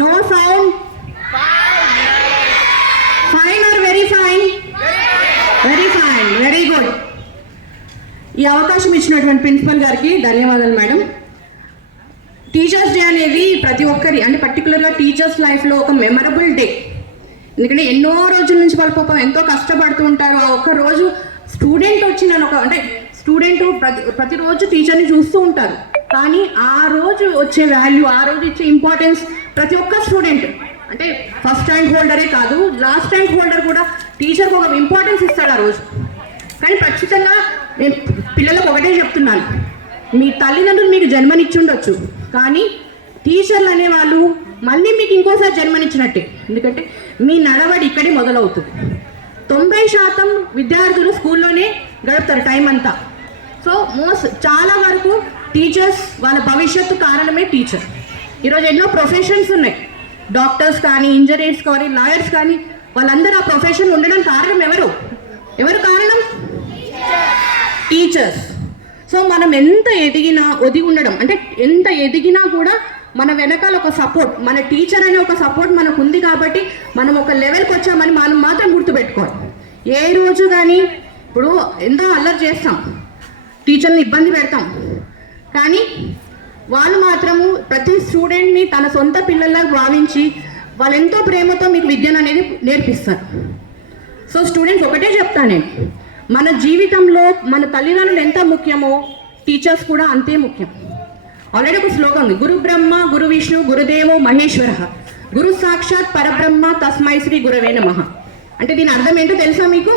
No sound. Fine or very fine? Very fine. Very good. ఈ అవకాశం ఇచ్చినటువంటి principal గారికి ధన్యవాదాలు మేడం. టీచర్స్ డే అనేది ప్రతి ఒక్కరి అంటే పర్టికులర్గా టీచర్స్ లైఫ్లో ఒక మెమరబుల్ డే. ఎందుకంటే ఎన్నో రోజుల నుంచి వాళ్ళ పాపం ఎంతో కష్టపడుతూ ఉంటారు. ఆ ఒక్క రోజు స్టూడెంట్ వచ్చి నన్ను అంటే స్టూడెంట్ ప్రతిరోజు టీచర్ని చూస్తూ ఉంటారు. కానీ ఆ రోజు వచ్చే వాల్యూ, ఆ రోజు ఇచ్చే ఇంపార్టెన్స్ ప్రతి ఒక్క స్టూడెంట్ అంటే ఫస్ట్ ర్యాంక్ హోల్డరే కాదు, లాస్ట్ ర్యాంక్ హోల్డర్ కూడా టీచర్కి ఒక ఇంపార్టెన్స్ ఇస్తాడు ఆ రోజు. కానీ ఖచ్చితంగా నేను పిల్లలకు ఒకటే చెప్తున్నాను, మీ తల్లిదండ్రులు మీకు జన్మనిచ్చుండొచ్చు, కానీ టీచర్లు అనేవాళ్ళు మళ్ళీ మీకు ఇంకోసారి జన్మనిచ్చినట్టే. ఎందుకంటే మీ నడవడి ఇక్కడే మొదలవుతుంది. 90% విద్యార్థులు స్కూల్లోనే గడుపుతారు టైం అంతా. సో చాలా వరకు టీచర్స్ వాళ్ళ భవిష్యత్తు కారణమే టీచర్. ఈరోజు ఎన్నో ప్రొఫెషన్స్ ఉన్నాయి, డాక్టర్స్ కానీ, ఇంజనీర్స్ కానీ, లాయర్స్ కానీ, వాళ్ళందరూ ఆ ప్రొఫెషన్ ఉండడం కారణం ఎవరు కారణం? టీచర్స్. సో మనం ఎంత ఎదిగినా ఒదిగి ఉండడం అంటే ఎంత ఎదిగినా కూడా మన వెనకాల ఒక సపోర్ట్, మన టీచర్ అనే ఒక సపోర్ట్ మనకు ఉంది కాబట్టి మనం ఒక లెవెల్కి వచ్చామని మనం మాత్రం గుర్తుపెట్టుకోవాలి. ఏ రోజు కానీ ఇప్పుడు ఎంతో అల్లరి చేస్తాం, టీచర్ని ఇబ్బంది పెడతాం, కానీ వాళ్ళు మాత్రము ప్రతి స్టూడెంట్ని తన సొంత పిల్లల్లా భావించి వాళ్ళు ఎంతో ప్రేమతో మీకు విద్యను అనేది నేర్పిస్తారు. సో స్టూడెంట్స్ ఒకటే చెప్తాను నేను, మన జీవితంలో మన తల్లిదండ్రులు ఎంత ముఖ్యమో టీచర్స్ కూడా అంతే ముఖ్యం. ఆల్రెడీ ఒక శ్లోకం ఉంది, గురు బ్రహ్మ గురు విష్ణు గురుదేవో మహేశ్వర గురు సాక్షాత్ పరబ్రహ్మ తస్మై శ్రీ గురవే నమః. అంటే దీని అర్థం ఏంటో తెలుసా మీకు?